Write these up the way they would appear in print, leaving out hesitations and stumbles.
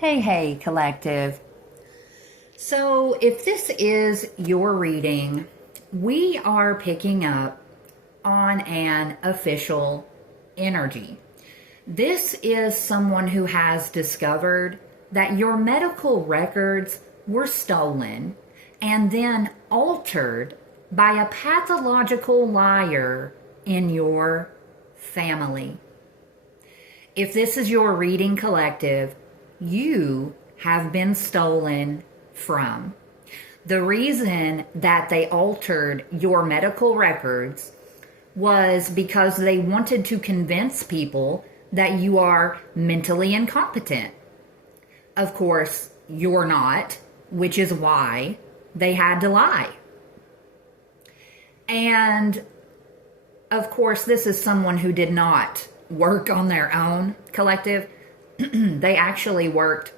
Hey, collective. So, if this is your reading, we are picking up on an official energy. This is someone who has discovered that your medical records were stolen and then altered by a pathological liar in your family. If this is your reading, collective, you have been stolen from. The reason that they altered your medical records was because they wanted to convince people that you are mentally incompetent. Of course, you're not, which is why they had to lie. And of course, this is someone who did not work on their own, collective. They actually worked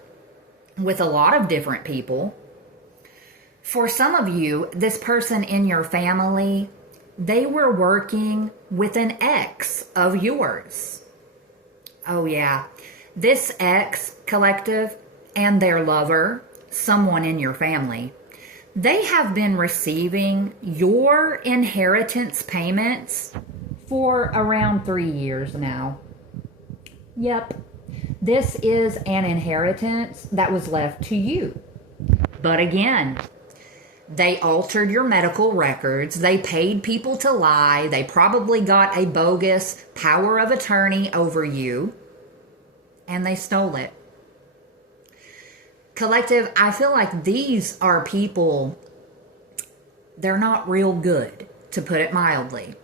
with a lot of different people. For some of you, this person in your family, they were working with an ex of yours. Oh yeah, this ex, collective, and their lover, someone in your family, they have been receiving your inheritance payments for around 3 years now. Yep. This is an inheritance that was left to you. But again, they altered your medical records. They paid people to lie. They probably got a bogus power of attorney over you. And they stole it. Collective, I feel like these are people, they're not real good, to put it mildly.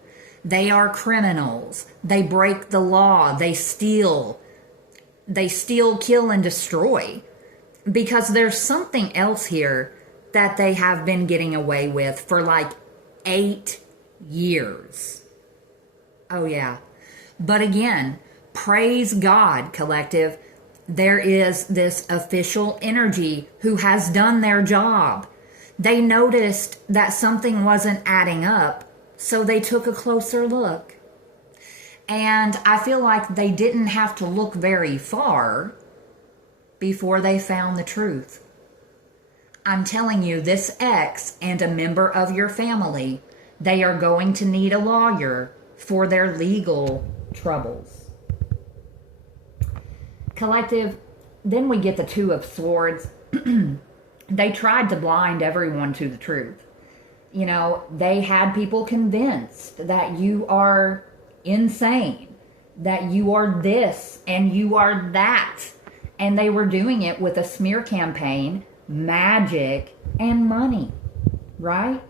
They are criminals. They break the law. They steal, kill, and destroy, because there's something else here that they have been getting away with for like 8 years. Oh yeah. But again, praise God, collective. There is this official energy who has done their job. They noticed that something wasn't adding up, so they took a closer look. And I feel like they didn't have to look very far before they found the truth. I'm telling you, this ex and a member of your family, they are going to need a lawyer for their legal troubles. Collective, then we get the Two of Swords. They tried to blind everyone to the truth. You know, they had people convinced that you are insane, that you are this and you are that. And they were doing it with a smear campaign, magic, and money, right?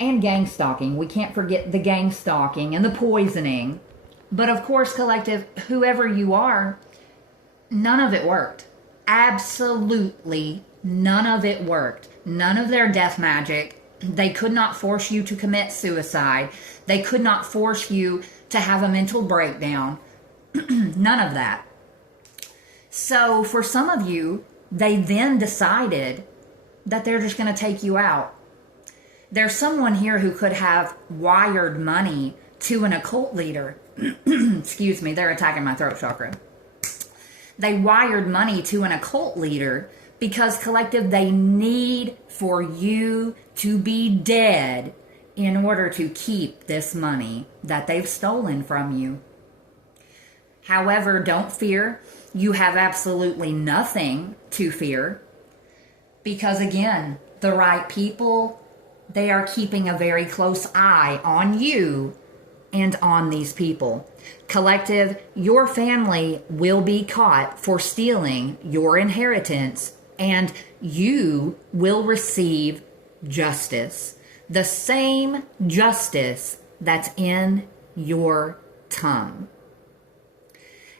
And gang stalking. We can't forget the gang stalking and the poisoning. But of course, collective, whoever you are, none of it worked. Absolutely none of it worked. None of their death magic. They could not force you to commit suicide. They could not force you to have a mental breakdown. None of that. So for some of you, they then decided that they're just going to take you out. There's someone here who could have wired money to an occult leader. Excuse me, they're attacking my throat chakra. They wired money to an occult leader because, collective, they need for you to be dead in order to keep this money that they've stolen from you. However, don't fear. You have absolutely nothing to fear because, again, the right people, they are keeping a very close eye on you and on these people. Collective, your family will be caught for stealing your inheritance and you will receive justice. The same justice that's in your tongue.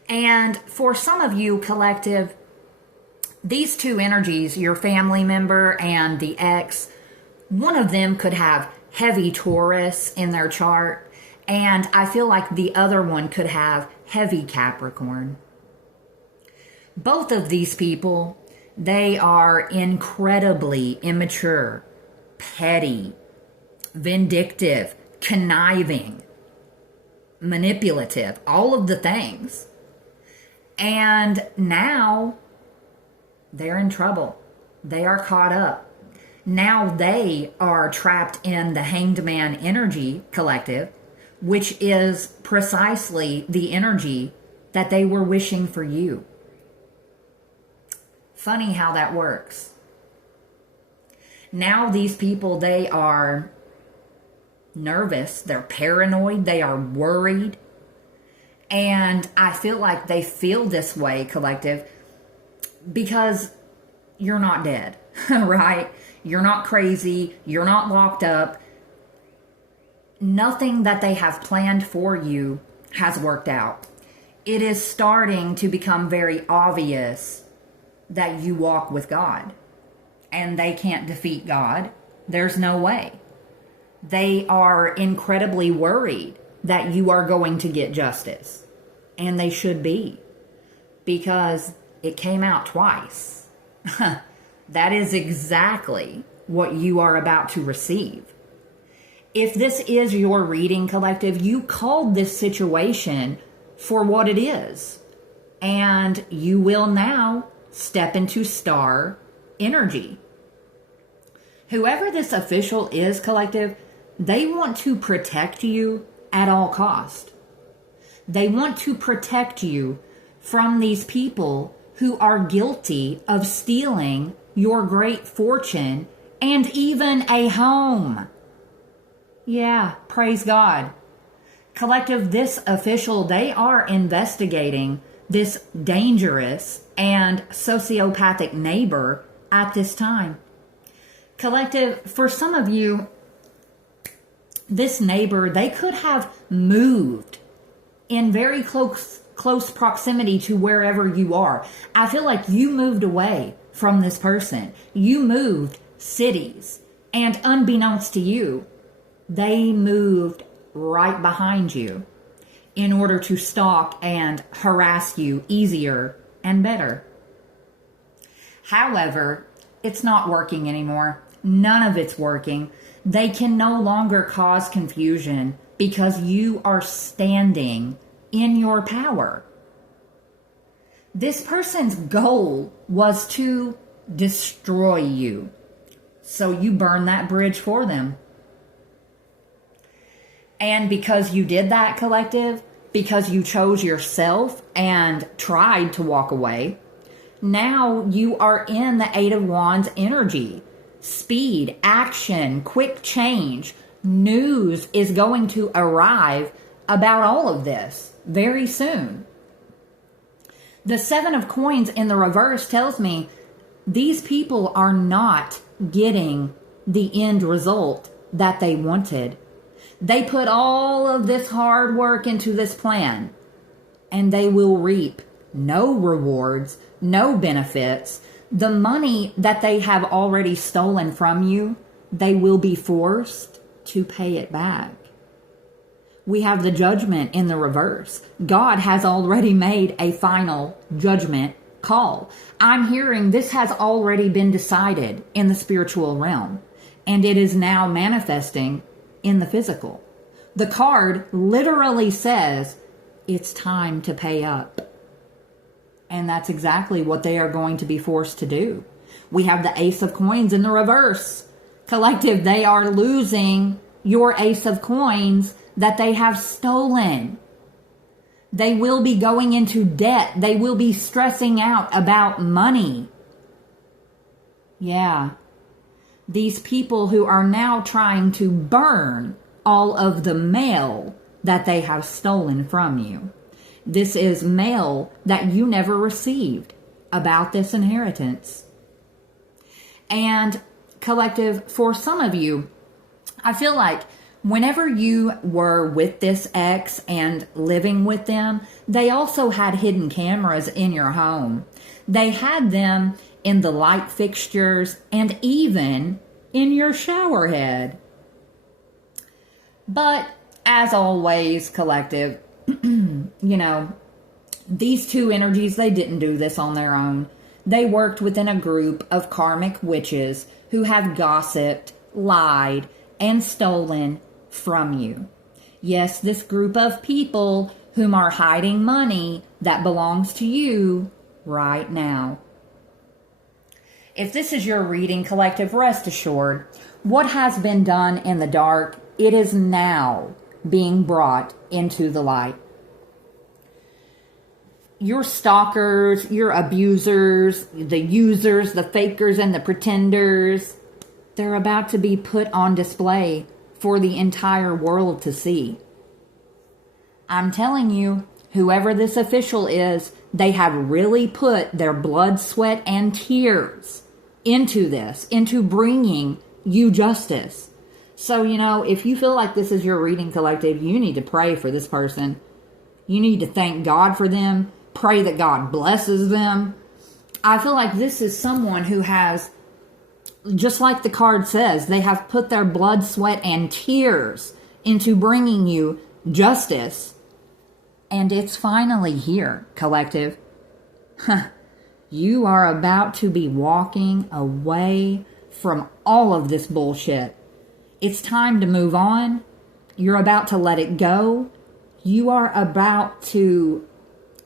And for some of you, collective, these two energies, your family member and the ex, one of them could have heavy Taurus in their chart. And I feel like the other one could have heavy Capricorn. Both of these people, they are incredibly immature, petty, vindictive, conniving, manipulative, all of the things. And now they're in trouble. They are caught up. Now they are trapped in the Hanged Man energy, collective, which is precisely the energy that they were wishing for you. Funny how that works. Now these people, they are nervous, they're paranoid, they are worried. And I feel like they feel this way, collective, because you're not dead, right? You're not crazy. You're not locked up. Nothing that they have planned for you has worked out. It is starting to become very obvious that you walk with God, and they can't defeat God. There's no way. They are incredibly worried that you are going to get justice, and they should be, because it came out twice. That is exactly what you are about to receive. If this is your reading, collective, you called this situation for what it is. And you will now step into star energy. Whoever this official is, collective, they want to protect you at all cost. They want to protect you from these people who are guilty of stealing your great fortune and even a home. Yeah, praise God. Collective, this official, they are investigating this dangerous and sociopathic neighbor at this time. Collective, for some of you, this neighbor, they could have moved in very close proximity to wherever you are. I feel like you moved away from this person. You moved cities, and unbeknownst to you, they moved right behind you in order to stalk and harass you easier and better. However, it's not working anymore. None of it's working. They can no longer cause confusion because you are standing in your power. This person's goal was to destroy you. So you burn that bridge for them. And because you did that, collective, because you chose yourself and tried to walk away, now you are in the Eight of Wands energy. Speed, action, quick change. News is going to arrive about all of this very soon. The Seven of Coins in the reverse tells me these people are not getting the end result that they wanted. They put all of this hard work into this plan, and they will reap no rewards, no benefits. The money that they have already stolen from you, they will be forced to pay it back. We have the Judgment in the reverse. God has already made a final judgment call. I'm hearing this has already been decided in the spiritual realm, and it is now manifesting in the physical. The card literally says it's time to pay up. And that's exactly what they are going to be forced to do. We have the Ace of Coins in the reverse. Collective, they are losing your Ace of Coins that they have stolen. They will be going into debt. They will be stressing out about money. Yeah. These people who are now trying to burn all of the mail that they have stolen from you. This is mail that you never received about this inheritance. And collective, for some of you, I feel like whenever you were with this ex and living with them, they also had hidden cameras in your home. They had them in the light fixtures and even in your shower head. But as always, collective, these two energies, they didn't do this on their own. They worked within a group of karmic witches who have gossiped, lied, and stolen from you. Yes, this group of people whom are hiding money that belongs to you right now. If this is your reading, collective, rest assured, what has been done in the dark, it is now being brought into the light. Your stalkers, your abusers, the users, the fakers, and the pretenders, they're about to be put on display for the entire world to see. I'm telling you, whoever this official is, they have really put their blood, sweat, and tears into this, into bringing you justice. So, if you feel like this is your reading, collective, you need to pray for this person. You need to thank God for them. Pray that God blesses them. I feel like this is someone who has, just like the card says, they have put their blood, sweat, and tears into bringing you justice. And it's finally here, collective. You are about to be walking away from all of this bullshit. It's time to move on. You're about to let it go. You are about to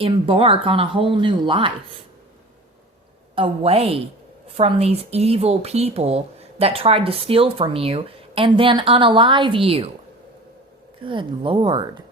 embark on a whole new life away from these evil people that tried to steal from you and then unalive you. Good Lord.